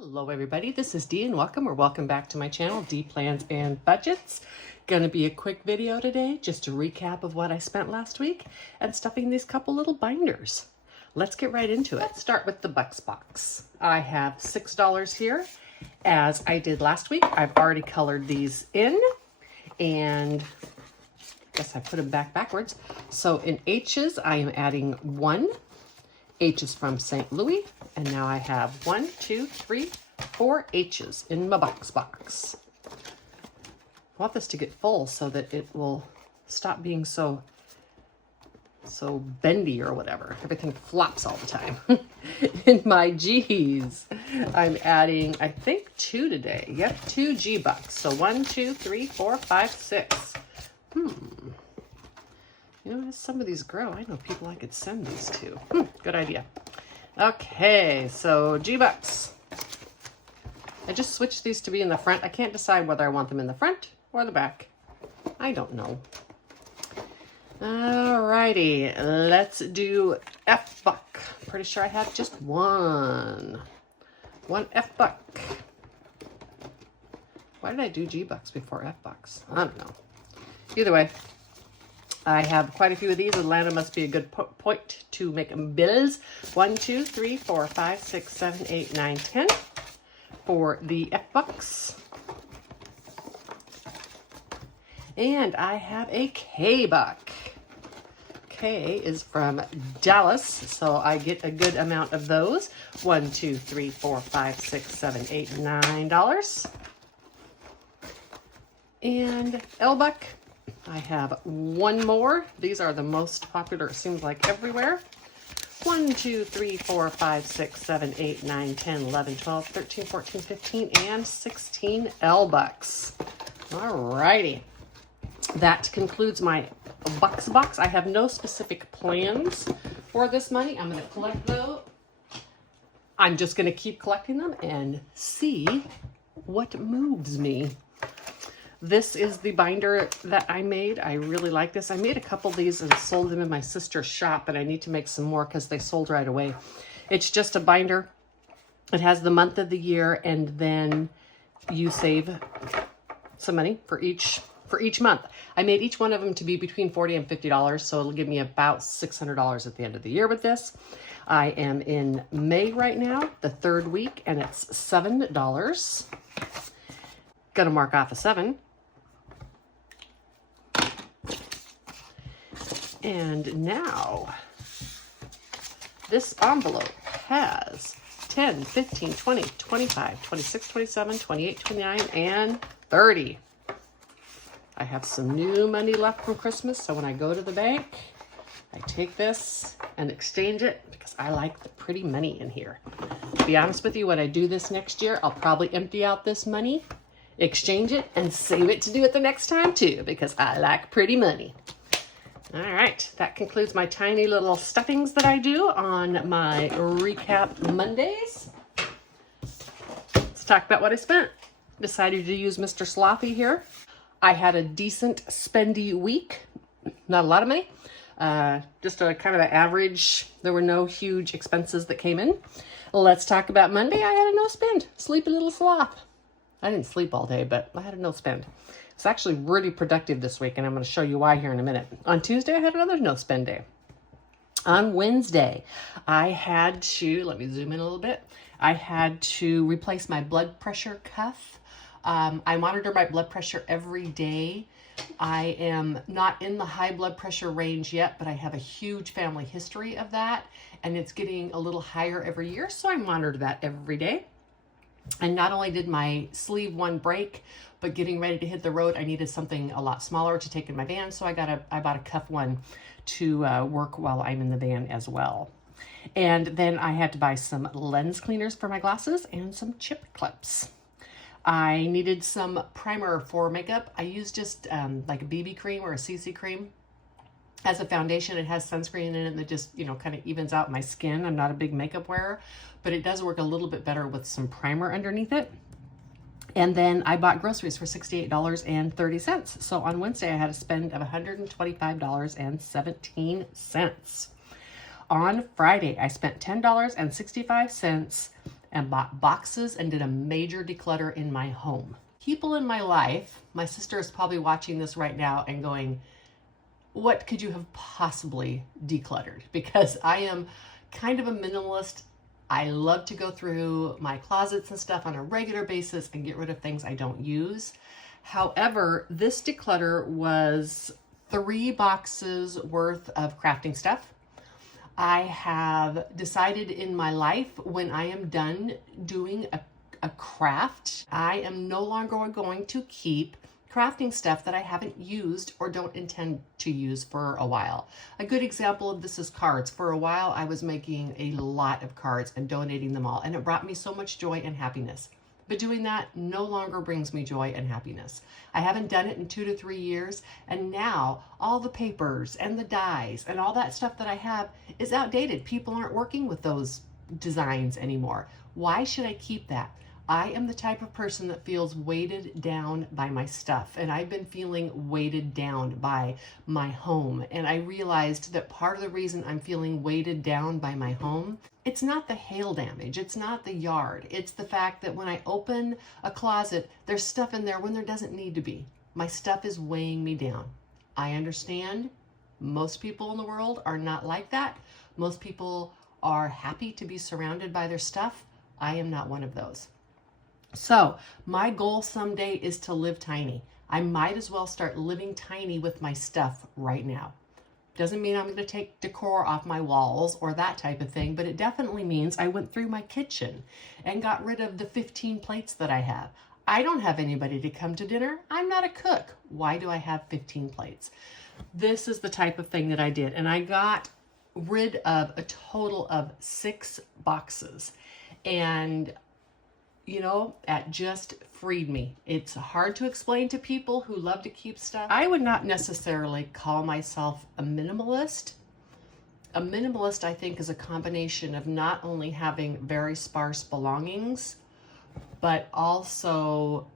Hello everybody, this is Dee and welcome back to my channel, Dee Plans and Budgets. Gonna be a quick video today, just a recap of what I spent last week and stuffing these couple little binders. Let's get right into it. Let's start with the Bucks box. I have $6 here. As I did last week, I've already colored these in and I guess I put them backwards. So in H's, I am adding 1. H is from St. Louis, and now I have 1, 2, 3, 4 H's in my box. I want this to get full so that it will stop being so bendy or whatever. Everything flops all the time. In my G's, I'm adding, I think 2 today. Yep, 2 G bucks. So 1, 2, 3, 4, 5, 6. You know, as some of these grow, I know people I could send these to. Good idea. Okay, so G-Bucks. I just switched these to be in the front. I can't decide whether I want them in the front or the back. I don't know. Alrighty, let's do F-Buck. Pretty sure I have just one F-Buck. Why did I do G-Bucks before F-Bucks? I don't know. Either way, I have quite a few of these. Atlanta must be a good point to make bills. 1, 2, 3, 4, 5, 6, 7, 8, 9, 10 for the F-Bucks. And I have a K-Buck. K is from Dallas, so I get a good amount of those. 1, 2, 3, 4, 5, 6, 7, 8, $9. And L-Buck. I have 1 more. These are the most popular, it seems like, everywhere. 1, 2, 3, 4, 5, 6, 7, 8, 9, 10, 11, 12, 13, 14, 15, and 16 L-Bucks. Alrighty. That concludes my Bucks box. I have no specific plans for this money. I'm going to collect those. I'm just going to keep collecting them and see what moves me. This is the binder that I made. I really like this. I made a couple of these and sold them in my sister's shop, but I need to make some more because they sold right away. It's just a binder. It has the month of the year, and then you save some money for each month. I made each one of them to be between $40 and $50, so it'll give me about $600 at the end of the year with this. I am in May right now, the 3rd week, and it's $7. Gonna mark off a 7. And now, this envelope has 10, 15, 20, 25, 26, 27, 28, 29, and 30. I have some new money left from Christmas, so when I go to the bank, I take this and exchange it because I like the pretty money in here. To be honest with you, when I do this next year, I'll probably empty out this money, exchange it, and save it to do it the next time too, because I like pretty money. All right, that concludes my tiny little stuffings that I do on my Recap Mondays. Let's talk about what I spent. Decided to use Mr. Slothy here. I had a decent spendy week. Not a lot of money, just a kind of an average. There were no huge expenses that came in. Let's talk about Monday. I had a no spend, sleepy little sloth. I didn't sleep all day, but I had a no spend. It's actually really productive this week, and I'm going to show you why here in a minute. On Tuesday, I had another no spend day. On Wednesday, I had to, let me zoom in a little bit. I had to replace my blood pressure cuff. I monitor my blood pressure every day. I am not in the high blood pressure range yet, but I have a huge family history of that, and it's getting a little higher every year, so I monitor that every day. And not only did my sleeve one break, but getting ready to hit the road, I needed something a lot smaller to take in my van. So I bought a cuff one to work while I'm in the van as well. And then I had to buy some lens cleaners for my glasses and some chip clips. I needed some primer for makeup. I used just like a BB cream or a CC cream. As a foundation, it has sunscreen in it that just, you know, kind of evens out my skin. I'm not a big makeup wearer, but it does work a little bit better with some primer underneath it. And then I bought groceries for $68.30. So on Wednesday, I had a spend of $125.17. On Friday, I spent $10.65 and bought boxes and did a major declutter in my home. People in my life, my sister is probably watching this right now and going, what could you have possibly decluttered? Because I am kind of a minimalist. I love to go through my closets and stuff on a regular basis and get rid of things I don't use. However, this declutter was 3 boxes worth of crafting stuff. I have decided in my life when I am done doing a craft, I am no longer going to keep crafting stuff that I haven't used or don't intend to use for a while. A good example of this is cards. For a while, I was making a lot of cards and donating them all, and it brought me so much joy and happiness. But doing that no longer brings me joy and happiness. I haven't done it in 2 to 3 years, and now all the papers and the dies and all that stuff that I have is outdated. People aren't working with those designs anymore. Why should I keep that? I am the type of person that feels weighted down by my stuff, and I've been feeling weighted down by my home. And I realized that part of the reason I'm feeling weighted down by my home, it's not the hail damage, it's not the yard, it's the fact that when I open a closet, there's stuff in there when there doesn't need to be. My stuff is weighing me down. I understand most people in the world are not like that. Most people are happy to be surrounded by their stuff. I am not one of those. So my goal someday is to live tiny. I might as well start living tiny with my stuff right now. Doesn't mean I'm going to take decor off my walls or that type of thing, but it definitely means I went through my kitchen and got rid of the 15 plates that I have. I don't have anybody to come to dinner. I'm not a cook. Why do I have 15 plates? This is the type of thing that I did, and I got rid of a total of 6 boxes. And you know, that just freed me. It's hard to explain to people who love to keep stuff. I would not necessarily call myself a minimalist. A minimalist, I think, is a combination of not only having very sparse belongings, but also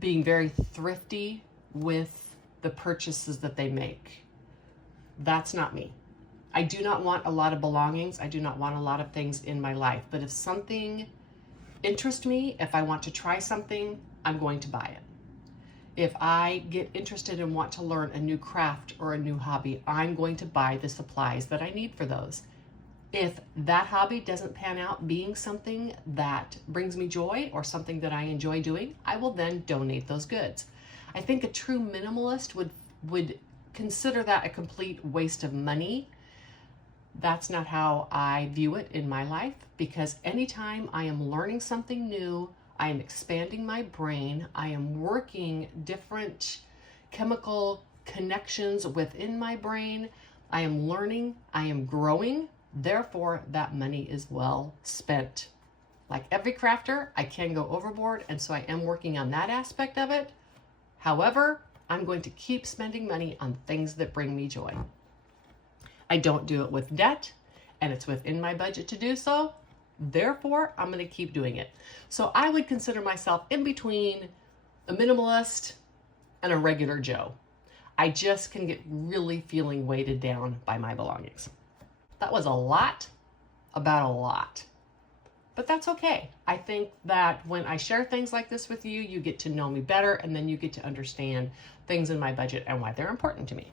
being very thrifty with the purchases that they make. That's not me. I do not want a lot of belongings. I do not want a lot of things in my life. But if something interests me, if I want to try something, I'm going to buy it. If I get interested and want to learn a new craft or a new hobby, I'm going to buy the supplies that I need for those. If that hobby doesn't pan out being something that brings me joy or something that I enjoy doing, I will then donate those goods. I think a true minimalist would consider that a complete waste of money. That's not how I view it in my life, because anytime I am learning something new, I am expanding my brain, I am working different chemical connections within my brain, I am learning, I am growing, therefore that money is well spent. Like every crafter, I can go overboard, and so I am working on that aspect of it. However, I'm going to keep spending money on things that bring me joy. I don't do it with debt, and it's within my budget to do so. Therefore, I'm going to keep doing it. So I would consider myself in between a minimalist and a regular Joe. I just can get really feeling weighted down by my belongings. That was a lot about a lot, but that's okay. I think that when I share things like this with you, you get to know me better, and then you get to understand things in my budget and why they're important to me.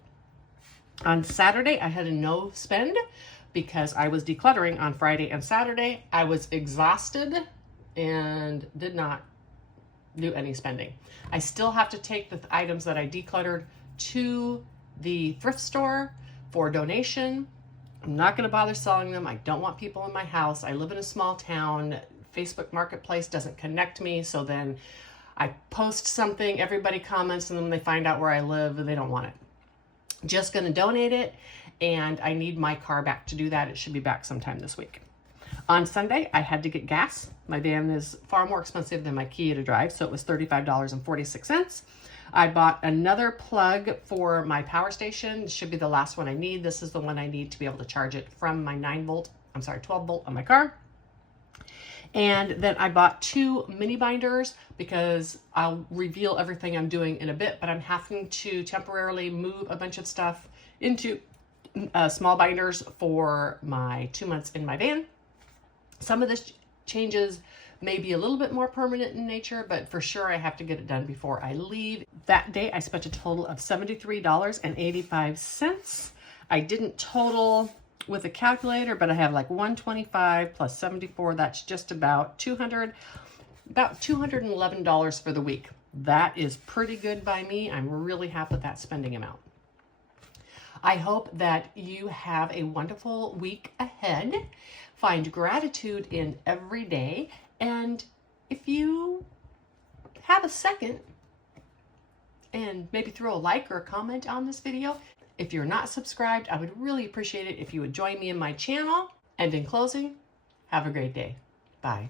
On Saturday, I had a no spend because I was decluttering on Friday and Saturday. I was exhausted and did not do any spending. I still have to take the items that I decluttered to the thrift store for donation. I'm not going to bother selling them. I don't want people in my house. I live in a small town. Facebook Marketplace doesn't connect me. So then I post something, everybody comments, and then they find out where I live and they don't want it. Just going to donate it, and I need my car back to do that. It should be back sometime this week. On Sunday, I had to get gas. My van is far more expensive than my Kia to drive, so it was $35.46. I bought another plug for my power station. This should be the last one I need. This is the one I need to be able to charge it from my 12 volt on my car. And then I bought 2 mini binders because I'll reveal everything I'm doing in a bit, but I'm having to temporarily move a bunch of stuff into small binders for my 2 months in my van. Some of this changes may be a little bit more permanent in nature, but for sure I have to get it done before I leave. That day I spent a total of $73.85. I didn't total with a calculator, but I have like 125 plus 74. That's just about $211 for the week. That is pretty good by me. I'm really happy with that spending amount. I hope that you have a wonderful week ahead. Find gratitude in every day. And if you have a second, and maybe throw a like or a comment on this video. If you're not subscribed, I would really appreciate it if you would join me in my channel. And in closing, have a great day. Bye.